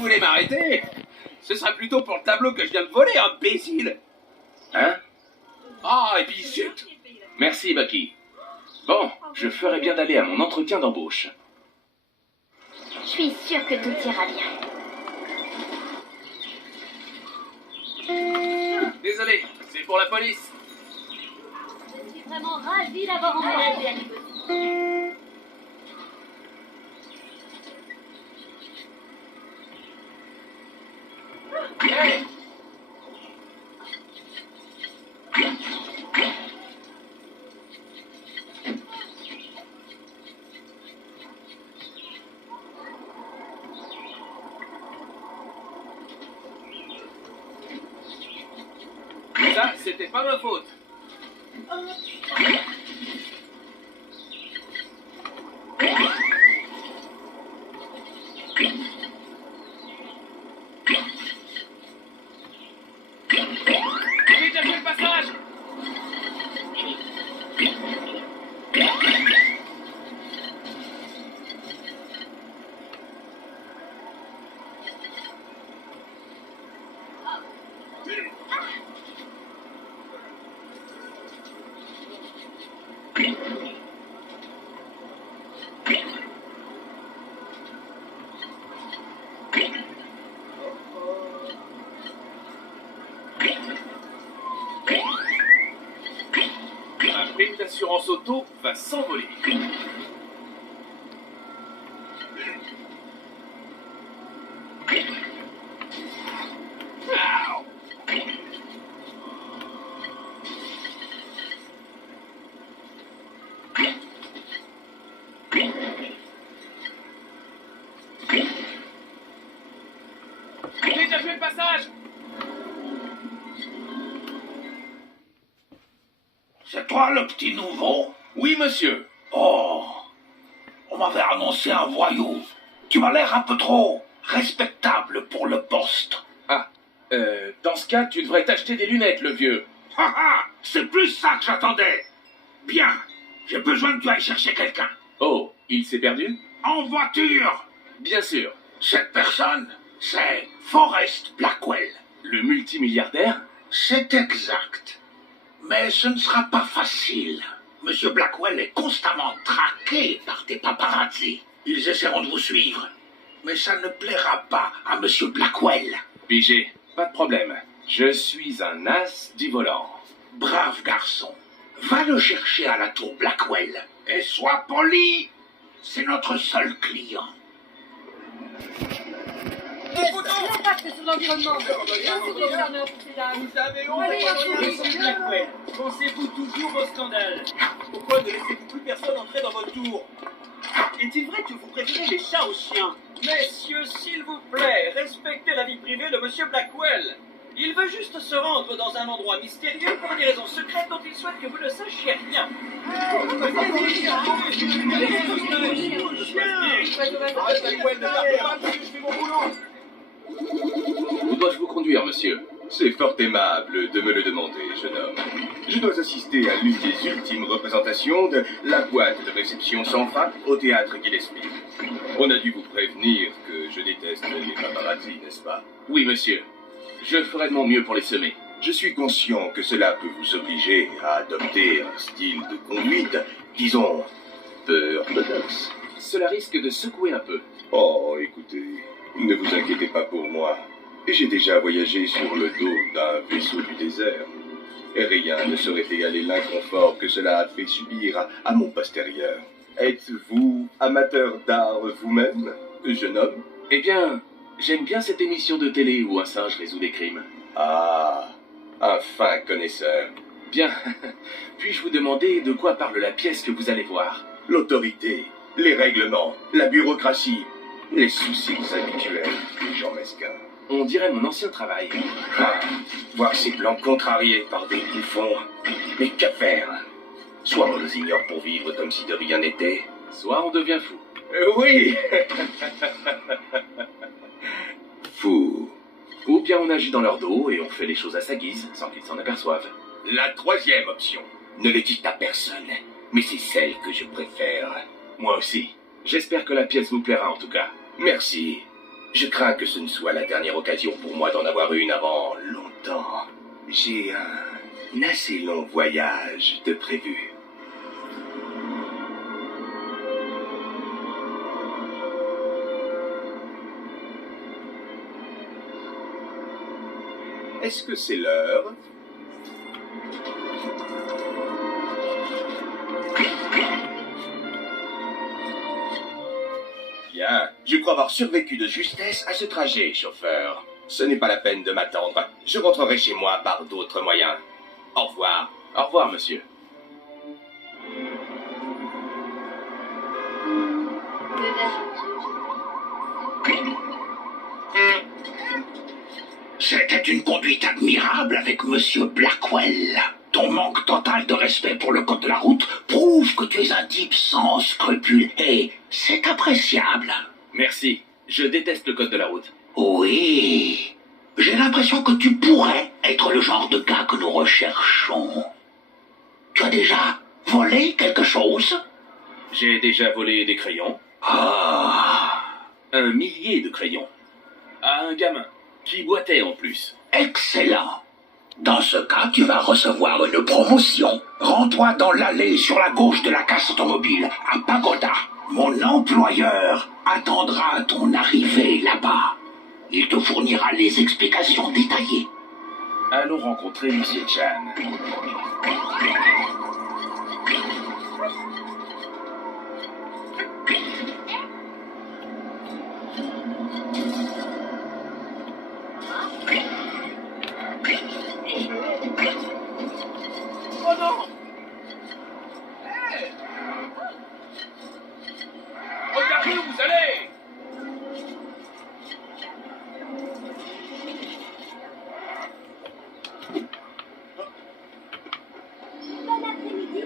voulez m'arrêter, ce sera plutôt pour le tableau que je viens de voler, imbécile. Hein? Ah, et puis zut. Merci, Bucky. Bon, je ferais bien d'aller à mon entretien d'embauche. Je suis sûre que tout ira bien. Désolé, c'est pour la police. Je suis vraiment ravie d'avoir encouragé à négocier. Hey. Ça, c'était pas ma faute. J'ai déjà fait le passage. Ma prime d'assurance auto va s'envoler. Ow. J'ai déjà fait le passage. C'est toi le petit nouveau? Oui, monsieur. Oh, on m'avait annoncé un voyou. Tu m'as l'air un peu trop respectable pour le poste. Ah, dans ce cas, tu devrais t'acheter des lunettes, le vieux. Ha ha, c'est plus ça que j'attendais. Bien, j'ai besoin que tu ailles chercher quelqu'un. Oh, il s'est perdu? En voiture. Bien sûr. Cette personne, c'est Forrest Blackwell. Le multimilliardaire? C'est exact. Mais ce ne sera pas facile. Monsieur Blackwell est constamment traqué par des paparazzi. Ils essaieront de vous suivre. Mais ça ne plaira pas à Monsieur Blackwell. Pigé, pas de problème. Je suis un as du volant. Brave garçon. Va le chercher à la tour Blackwell. Et sois poli. C'est notre seul client. L'impact sur l'environnement. Merci, gouverneur, pour ces dames. Vous avez honte, Allez, Monsieur Blackwell. Pensez-vous toujours au scandale? Pourquoi ne laissez-vous plus personne entrer dans votre tour? Est-il vrai que vous préférez les chats aux chiens? Messieurs, s'il vous plaît, respectez la vie privée de Monsieur Blackwell. Il veut juste se rendre dans un endroit mystérieux pour des raisons secrètes dont il souhaite que vous ne sachiez rien. Où dois-je vous conduire, monsieur? C'est fort aimable de me le demander, jeune homme. Je dois assister à l'une des ultimes représentations de La boîte de réception sans fin au théâtre Gillespie. On a dû vous prévenir que je déteste les paparazzi, n'est-ce pas? Oui, monsieur. Je ferai de mon mieux pour les semer. Je suis conscient que cela peut vous obliger à adopter un style de conduite, disons, peu orthodoxe. Cela risque de secouer un peu. Oh, écoutez, ne vous inquiétez pas pour moi. J'ai déjà voyagé sur le dos d'un vaisseau du désert. Et rien ne saurait égaler l'inconfort que cela a fait subir à mon postérieur. Êtes-vous amateur d'art vous-même, jeune homme? Eh bien, j'aime bien cette émission de télé où un singe résout des crimes. Ah, un fin connaisseur. Bien. Puis-je vous demander de quoi parle la pièce que vous allez voir? L'autorité, les règlements, la bureaucratie, les soucis habituels des gens mesquins. On dirait mon ancien travail. Ah, voir ces plans contrariés par des bouffons. Mais que faire? Soit on les ignore pour vivre comme si de rien n'était. Soit on devient fou. Oui. Fou. Ou bien on agit dans leur dos et on fait les choses à sa guise, sans qu'ils s'en aperçoivent. La troisième option. Ne le dites à personne, mais c'est celle que je préfère. Moi aussi. J'espère que la pièce vous plaira en tout cas. Merci. Je crains que ce ne soit la dernière occasion pour moi d'en avoir une avant longtemps. J'ai un assez long voyage de prévu. Est-ce que c'est l'heure? Bien, je crois avoir survécu de justesse à ce trajet, chauffeur. Ce n'est pas la peine de m'attendre. Je rentrerai chez moi par d'autres moyens. Au revoir. Au revoir, monsieur. C'était une conduite admirable avec Monsieur Blackwell. Ton manque total de respect pour le code de la route prouve que tu es un type sans scrupules et c'est appréciable. Merci. Je déteste le code de la route. Oui, j'ai l'impression que tu pourrais être le genre de gars que nous recherchons. Tu as déjà volé quelque chose? J'ai déjà volé des crayons. Ah, 1 millier de crayons. À un gamin. Qui boitait en plus. excellent. Dans ce cas, tu vas recevoir une promotion. Rends-toi dans l'allée sur la gauche de la casse automobile, à Pagoda. Mon employeur attendra ton arrivée là-bas. Il te fournira les explications détaillées. Allons rencontrer monsieur Chan. Oh non! Hey! Regardez où vous allez! Bon après-midi.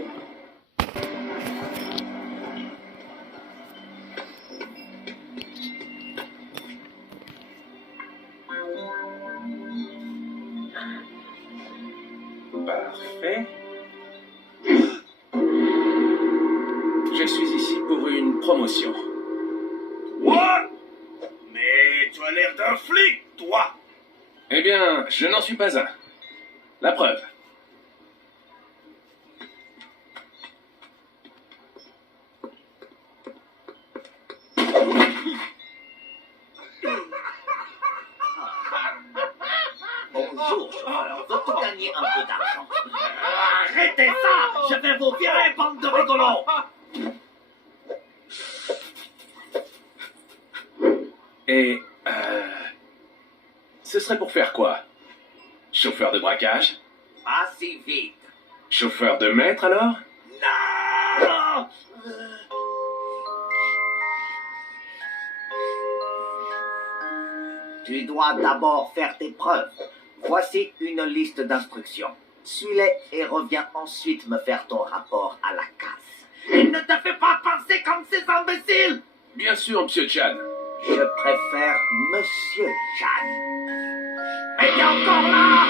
Parfait. Je suis ici pour une promotion. Quoi? Mais tu as l'air d'un flic, toi! Eh bien, je n'en suis pas un. La preuve. Bonjour, chauffeur. Veux-tu gagner un peu d'argent? Arrêtez ça! Je vais vous virer, bande de rigolos! Et, ce serait pour faire quoi? Chauffeur de braquage? Pas si vite. Chauffeur de maître alors? Non! Tu dois d'abord faire tes preuves. Voici une liste d'instructions. Suis-les et reviens ensuite me faire ton rapport à la casse. Il ne te fait pas penser comme ces imbéciles! Bien sûr, monsieur Chan. Je préfère Monsieur Chan. Mais t'es encore là!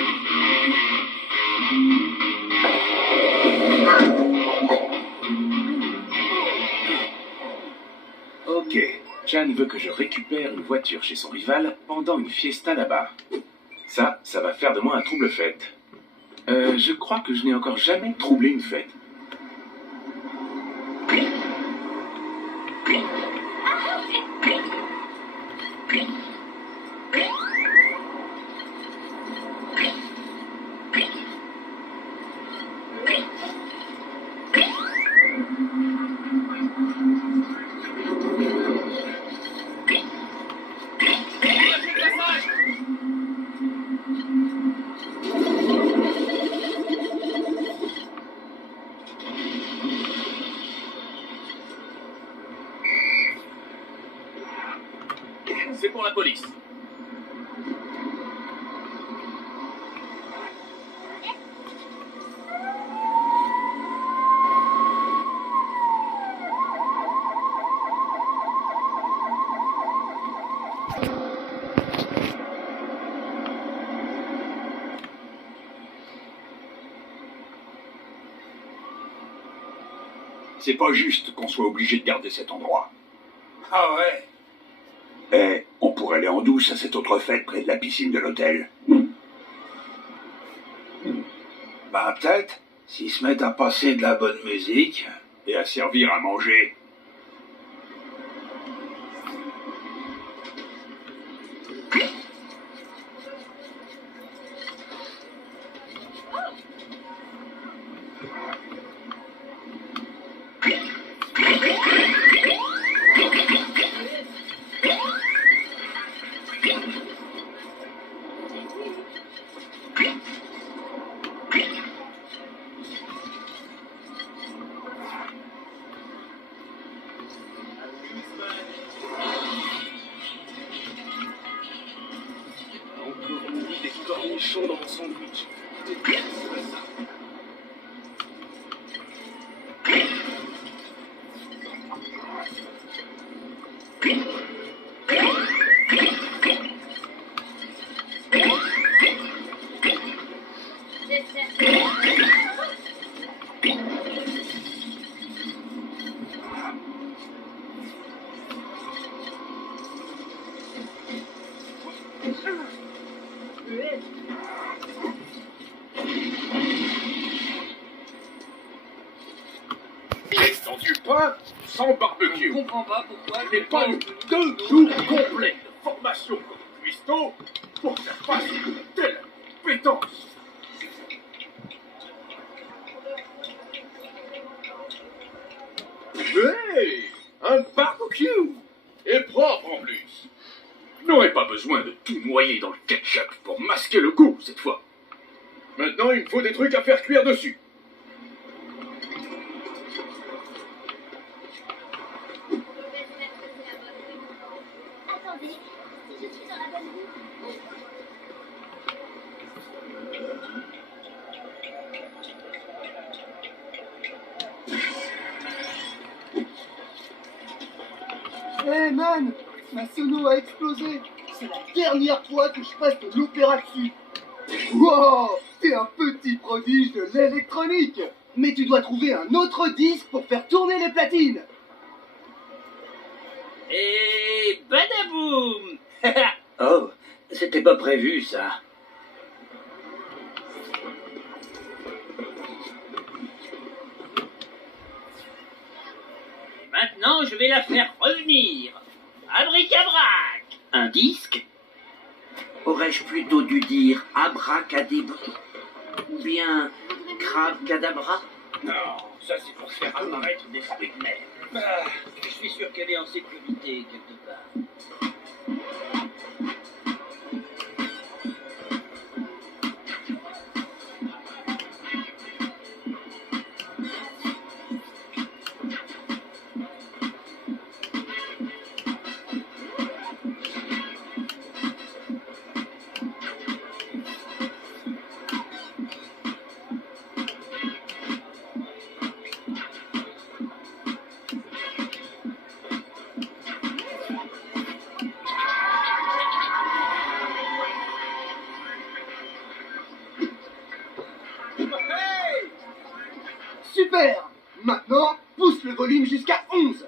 Ok. Chan veut que je récupère une voiture chez son rival pendant une fiesta là-bas. Ça va faire de moi un trouble-fête. Je crois que je n'ai encore jamais troublé une fête. C'est pour la police. C'est pas juste qu'on soit obligé de garder cet endroit. Ah ouais? Et on pourrait pour aller en douce à cette autre fête près de la piscine de l'hôtel. Bah peut-être, s'ils se mettent à passer de la bonne musique et à servir à manger. Des cornichons dans mon sandwich. Dans du pain sans barbecue. Je comprends pas pourquoi. Et pas eu 2 jours complets de formation comme cuistot pour que ça fasse une telle pétence. Hey, un barbecue. Et propre en plus. N'aurais pas besoin de tout noyer dans le ketchup pour masquer le goût cette fois. Maintenant, il me faut des trucs à faire cuire dessus. Attendez, si je suis dans la bonne route. Hey man, ma sono a explosé. C'est la dernière fois que je passe de l'opéra dessus. Wow, t'es un petit prodige de l'électronique. Mais tu dois trouver un autre disque pour faire tourner les platines. Et badaboum. Oh, c'était pas prévu ça. Maintenant, je vais la faire revenir. Abricabrac. Un disque? Aurais-je plutôt dû dire abracadabra ou bien crabcadabra? Non, ça c'est pour se faire apparaître d'esprit de mer. Je suis sûr qu'elle est en sécurité quelque part. Super. Maintenant, pousse le volume jusqu'à 11.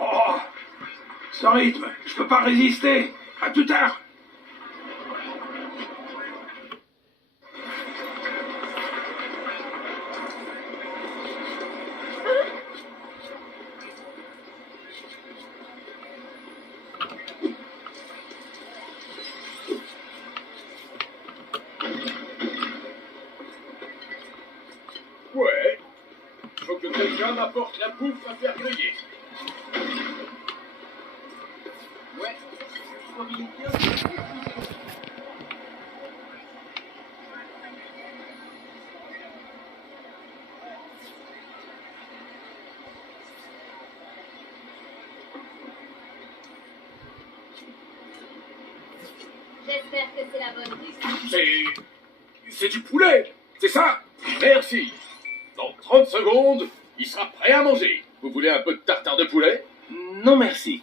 Oh, ce rythme, je peux pas résister. À plus tard. Ouais. Faut que quelqu'un m'apporte la bouffe à faire griller. Ouais. Soyez bien. J'espère que c'est la bonne rue. C'est du poulet, c'est ça? Merci. Dans 30 secondes, il sera prêt à manger. Vous voulez un peu de tartare de poulet? Non merci.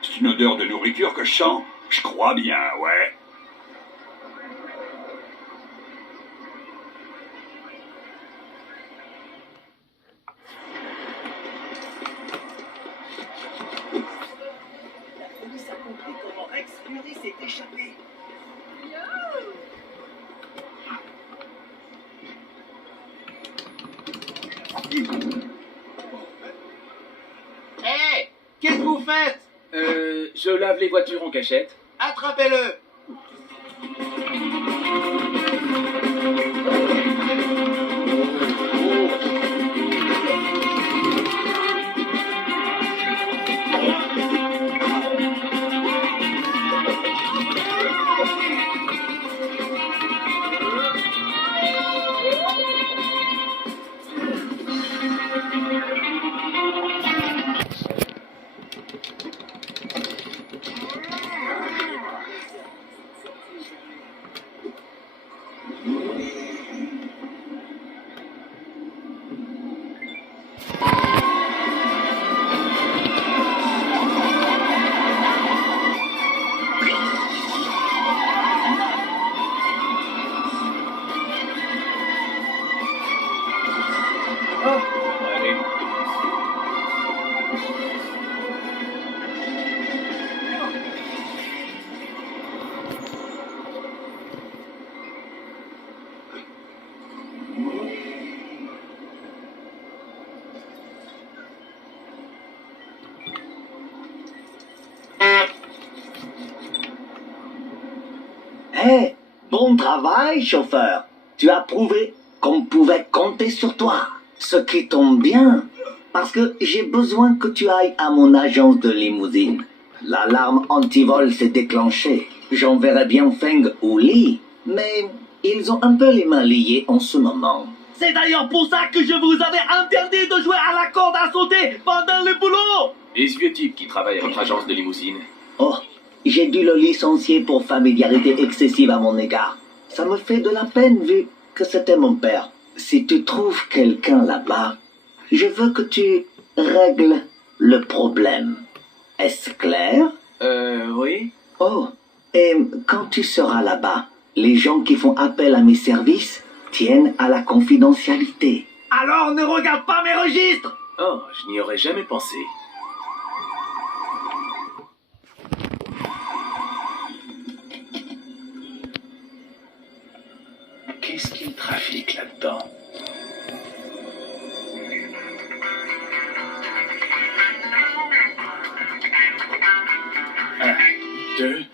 C'est une odeur de nourriture que je sens. Je crois bien, ouais. Hé, qu'est-ce que vous faites? Je lave les voitures en cachette. Attrapez-le. Hé, bon travail, chauffeur. Tu as prouvé qu'on pouvait compter sur toi. Ce qui tombe bien, parce que j'ai besoin que tu ailles à mon agence de limousine. L'alarme anti-vol s'est déclenchée. J'enverrai bien Feng ou Li, mais ils ont un peu les mains liées en ce moment. C'est d'ailleurs pour ça que je vous avais interdit de jouer à la corde à sauter pendant le boulot. Les vieux types qui travaillent à votre agence de limousine. Oh, j'ai dû le licencier pour familiarité excessive à mon égard. Ça me fait de la peine vu que c'était mon père. Si tu trouves quelqu'un là-bas, je veux que tu règles le problème. Est-ce clair? Oui. Oh, et quand tu seras là-bas, les gens qui font appel à mes services tiennent à la confidentialité. Alors ne regarde pas mes registres. Oh, je n'y aurais jamais pensé. Qu'est-ce qu'il trafique là-dedans? Un, deux...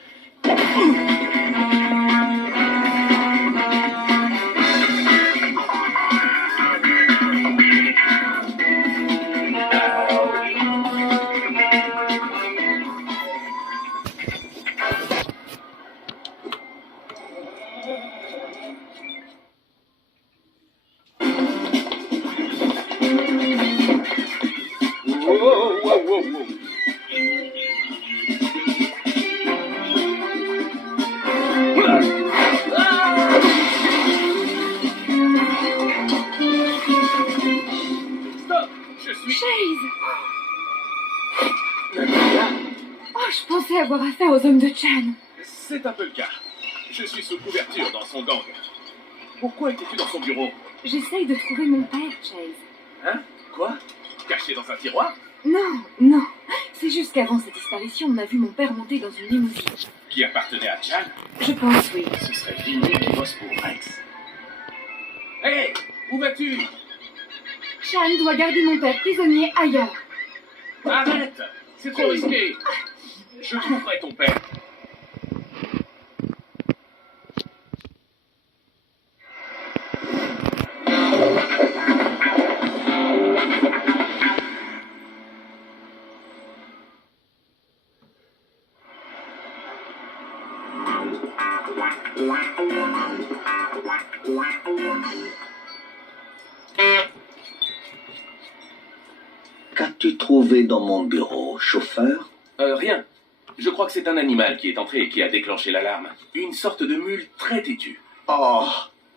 Je pensais avoir affaire aux hommes de Chan. C'est un peu le cas. Je suis sous couverture dans son gang. Pourquoi étais-tu dans son bureau? J'essaye de trouver mon père, Chase. Hein? Quoi? Caché dans un tiroir? Non. C'est juste qu'avant sa disparition, on a vu mon père monter dans une limousine. Qui appartenait à Chan? Je pense, oui. Ce serait Vinny qui bosse pour Rex. Hé! Où vas-tu? Chan doit garder mon père prisonnier ailleurs. Arrête! C'est trop risqué! Je trouverai ton père. Qu'as-tu trouvé dans mon bureau, chauffeur? Rien. Je crois que c'est un animal qui est entré et qui a déclenché l'alarme. Une sorte de mule très têtue. Oh,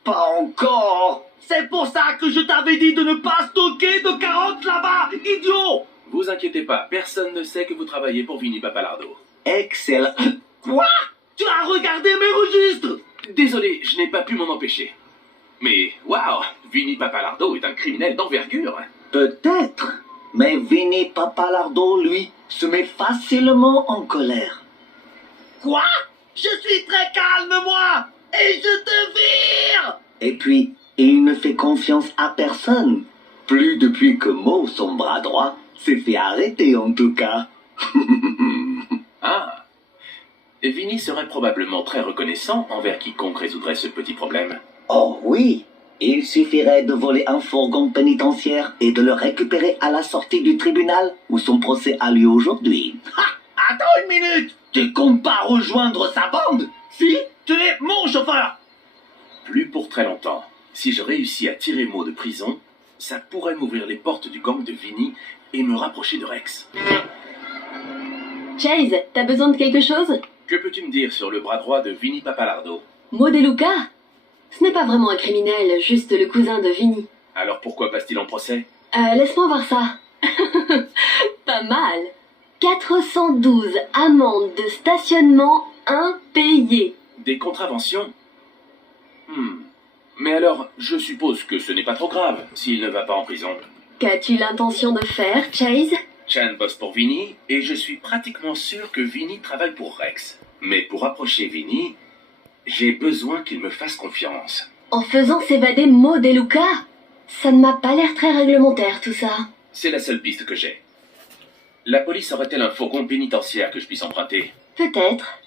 pas encore. C'est pour ça que je t'avais dit de ne pas stocker de carottes là-bas, idiot. Vous inquiétez pas, personne ne sait que vous travaillez pour Vinny Papalardo. Excellent. Quoi? Tu as regardé mes registres? Désolé, je n'ai pas pu m'en empêcher. Mais, waouh, Vinny Papalardo est un criminel d'envergure. Peut-être, mais Vinny Papalardo, lui, se met facilement en colère. Quoi? Je suis très calme, moi, et je te vire! Et puis, il ne fait confiance à personne. Plus depuis que Mo, son bras droit, s'est fait arrêter en tout cas. Ah. Et Vinny serait probablement très reconnaissant envers quiconque résoudrait ce petit problème. Oh oui, il suffirait de voler un fourgon pénitentiaire et de le récupérer à la sortie du tribunal où son procès a lieu aujourd'hui. Ah, attends une minute. Tu comptes pas rejoindre sa bande? Si, tu es mon chauffeur. Plus pour très longtemps. Si je réussis à tirer Mo de prison, ça pourrait m'ouvrir les portes du gang de Vinny et me rapprocher de Rex. Chase, t'as besoin de quelque chose? Que peux-tu me dire sur le bras droit de Vinny Papalardo? Mo De Luca? Ce n'est pas vraiment un criminel, juste le cousin de Vinny. Alors pourquoi passe-t-il en procès? Laisse-moi voir ça. Pas mal. 412 amendes de stationnement impayées. Des contraventions? Mais alors, je suppose que ce n'est pas trop grave s'il ne va pas en prison. Qu'as-tu l'intention de faire, Chase? Chan bosse pour Vinny, et je suis pratiquement sûr que Vinny travaille pour Rex. Mais pour approcher Vinny, j'ai besoin qu'il me fasse confiance. En faisant s'évader Mo De Luca? Ça ne m'a pas l'air très réglementaire, tout ça. C'est la seule piste que j'ai. La police aurait-elle un fourgon pénitentiaire que je puisse emprunter? Peut-être.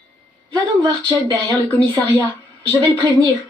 Va donc voir Chuck derrière le commissariat. Je vais le prévenir.